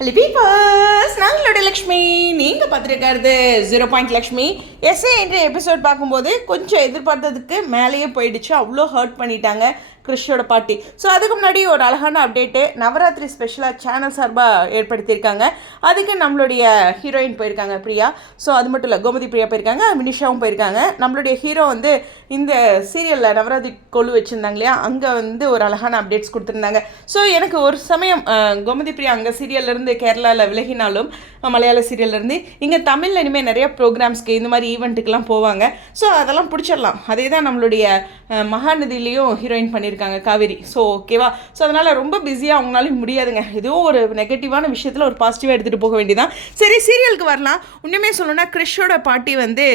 Hello peepers, நாங்களோட Lakshmi. நீங்கள் பார்த்துருக்கிறது 0 Lakshmi. S A என்ற episode பார்க்கும்போது கொஞ்சம் எதிர்பார்த்ததுக்கு மேலேயே போயிடுச்சு. அவ்வளோ ஹர்ட் பண்ணிட்டாங்க கிறிஷோட பாட்டி. ஸோ அதுக்கு முன்னாடி ஒரு அழகான அப்டேட்டு நவராத்திரி ஸ்பெஷலாக சேனல் சார்பாக ஏற்படுத்தியிருக்காங்க. அதுக்கு நம்மளுடைய ஹீரோயின் போயிருக்காங்க, பிரியா. ஸோ அது மட்டும் இல்லை, கோமதி பிரியா போயிருக்காங்க, மினிஷாவும் போயிருக்காங்க. நம்மளுடைய ஹீரோ வந்து இந்த சீரியலில் நவராத்திரி கொழு வச்சுருந்தாங்க இல்லையா, அங்கே வந்து ஒரு அழகான அப்டேட்ஸ் கொடுத்துருந்தாங்க. ஸோ எனக்கு ஒரு சமயம் கோமதி பிரியா அங்கே சீரியல்லேருந்து கேரளாவில் விலகினாலும் மலையாள சீரியல்லேருந்து இங்கே தமிழில் இனிமேல் நிறைய ப்ரோக்ராம்ஸ்க்கு இந்த மாதிரி ஈவெண்ட்டுக்கெலாம் போவாங்க. ஸோ அதெல்லாம் பிடிச்சிடலாம். அதே தான் நம்மளுடைய மகாநதியிலையும் ஹீரோயின் பண்ணியிருக்காங்க, காவேரி. ஸோ ஓகேவா. ஸோ அதனால் ரொம்ப பிஸியாக அவங்களாலையும் முடியாதுங்க. ஏதோ ஒரு நெகட்டிவான விஷயத்தில் ஒரு பாசிட்டிவாக எடுத்துகிட்டு போக வேண்டியதான். சரி, சீரியலுக்கு வரலாம். இன்னுமே சொல்லணும்னா கிறிஷோட பாட்டி வந்து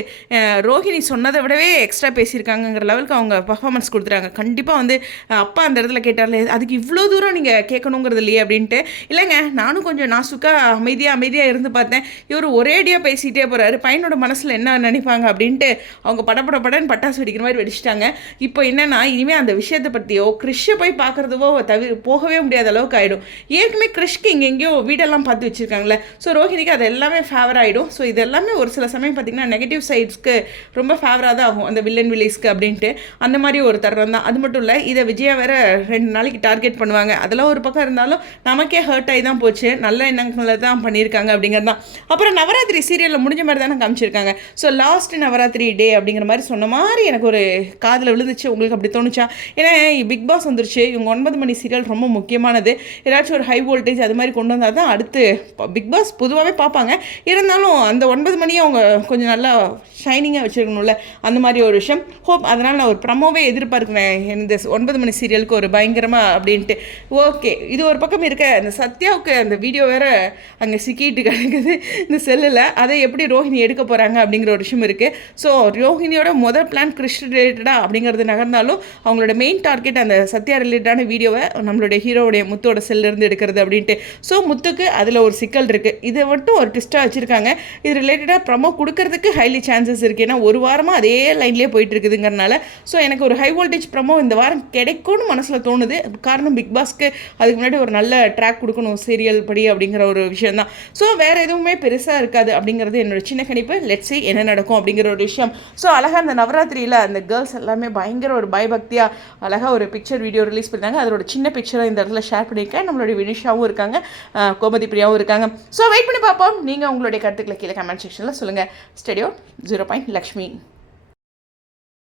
ரோஹிணி சொன்னதை விடவே எக்ஸ்ட்ரா பேசியிருக்காங்கங்கிற லெவலுக்கு அவங்க பர்ஃபார்மன்ஸ் கொடுத்துறாங்க. கண்டிப்பாக வந்து அப்பா அந்த இடத்துல கேட்டார்ல, அதுக்கு இவ்வளோ தூரம் நீங்கள் கேட்கணுங்கிறது இல்லையே அப்படின்ட்டு. இல்லைங்க, நானும் கொஞ்சம் நாசுக்காக அமைதியாக இருந்து பார்த்தேன். இவர் ஒரேடியாக பேசிகிட்டே போகிறாரு, பையனோட மனசில் என்ன நினைப்பாங்க அப்படின்ட்டு அவங்க படன்னு பட்டாசு வெடிக்கிற மாதிரி வெடிச்சிட்டாங்க. இப்போ என்னென்னா, இனிமேல் அந்த விஷயத்தை பற்றியோ கிறிஷை போய் பார்க்குறதுவோ போகவே முடியாத அளவுக்கு ஆகிடும். ஏற்கனவே கிறிஷ்க்கு எங்கேயோ வீடெல்லாம் பார்த்து வச்சுருக்காங்களே. ஸோ ரோஹிணிக்கு அது எல்லாமே ஃபேவர் ஆகிடும். ஸோ இது எல்லாமே ஒரு சில சமயம் பார்த்திங்கன்னா நெகட்டிவ் சைட்ஸ்க்கு ரொம்ப ஃபேவராக தான் ஆகும், அந்த வில்லன் வில்லேஜ்க்கு அப்படின்ட்டு. அந்த மாதிரி ஒரு தருணம் தான். அது மட்டும் இல்லை, இதை விஜயா வேறு 2 நாளைக்கு டார்கெட் பண்ணுவாங்க. அதெல்லாம் ஒரு பக்கம் இருந்தாலும் நமக்கே ஹர்ட் ஆகி தான் போச்சு. நல்ல எண்ணங்களை தான் பண்ணியிருக்காங்க அப்படிங்கிறது தான். அப்புறம் நவராத்திரி சீரியலில் முடிஞ்ச மாதிரி தானே காமிச்சிருக்காங்க. ஸோ லாஸ்ட் நவராத்திரி டே அப்படிங்கிற மாதிரி சொன்ன மாதிரி எனக்கு ஒரு காதில் விழுந்துச்சு. உங்களுக்கு அப்படி தோணுச்சா? ஏன்னா பிக் பாஸ் வந்துருச்சு, இவங்க 9 மணி சீரியல் ரொம்ப முக்கியமானது. ஏதாச்சும் ஒரு ஹை வோல்டேஜ் அது மாதிரி கொண்டு வந்தால் தான் அடுத்து பிக் பாஸ் பொதுவாகவே பார்ப்பாங்க. இருந்தாலும் அந்த 9 மணியை அவங்க கொஞ்சம் நல்லா ஷைனிங்காக வச்சுருக்கணும்ல, அந்த மாதிரி ஒரு விஷயம். ஹோப் அதனால் நான் ஒரு ப்ரமோவே எதிர்பார்க்குறேன் இந்த 9 மணி சீரியலுக்கு ஒரு பயங்கரமாக அப்படின்ட்டு. ஓகே, இது ஒரு பக்கம் இருக்க, அந்த சத்யாவுக்கு அந்த வீடியோ வேறு அங்கே சிக்கிட்டு கிடக்குது இந்த செல்லில். அதை எப்படி ரோஹிணி எடுக்க போகிறாங்க அப்படிங்கிற ஒரு விஷயம் இருக்குது. ஸோ ரோஹிணியோட முதல் பிளான் கிறிஷ் ரிலேட்டடாக அப்படிங்கிறது நகர்ந்தாலும் அவங்களோட மெயின் டார்கெட் அந்த சத்யா ரிலேட்டடான வீடியோவை நம்மளுடைய ஹீரோவுடைய முத்தோட செல்லிருந்து எடுக்கிறது அப்படின்ட்டு. ஸோ முத்துக்கு அதில் ஒரு சிக்கல் இருக்குது. இதை மட்டும் ஒரு ட்விஸ்ட்டாக வச்சுருக்காங்க. இது ரிலேட்டடாக ப்ரமோ கொடுக்கறதுக்கு ஹைலி சான்சஸ் இருக்குது. ஏன்னா ஒரு வாரமாக அதே லைன்லேயே போயிட்டு இருக்குதுங்கிறனால. ஸோ எனக்கு ஒரு ஹை வோல்டேஜ் ப்ரமோ இந்த வாரம் கிடைக்கும்னு மனசில் தோணுது. காரணம் பிக் பாஸ்க்கு அதுக்கு முன்னாடி ஒரு நல்ல ட்ராக் கொடுக்கணும் சீரியல் படி அப்படிங்கிற ஒரு விஷயம் தான். ஸோ வேறு எதுவுமே பெருசாக இருக்காது அப்படிங்கிறது என்னோட சின்ன கணிப்பு. லெட்ஸ் சீ என்ன நடக்கும் அப்படிங்கிற ஒரு விஷயம். ஸோ அழகாக அந்த நவராத்திரியில் அந்த கேர்ள்ஸ் எல்லாமே பயங்கர ஒரு பயபக்தியாக அழகாக ஒரு பிக்சர் வீடியோ ரிலீஸ் பண்ணிட்டாங்க. அதோட சின்ன பிக்சரை இந்த இடத்துல ஷேர் பண்ணியிருக்கேன். நம்மளுடைய வினிஷாவும் இருக்காங்க, கோமதி பிரியாவும் இருக்காங்க. ஸோ வெயிட் பண்ணி பார்ப்போம். நீங்கள் உங்களுடைய கருத்துக்களை கீழே கமெண்ட் செக்ஷனில் சொல்லுங்கள். ஸ்டேடியோ 0 லக்ஷ்மி.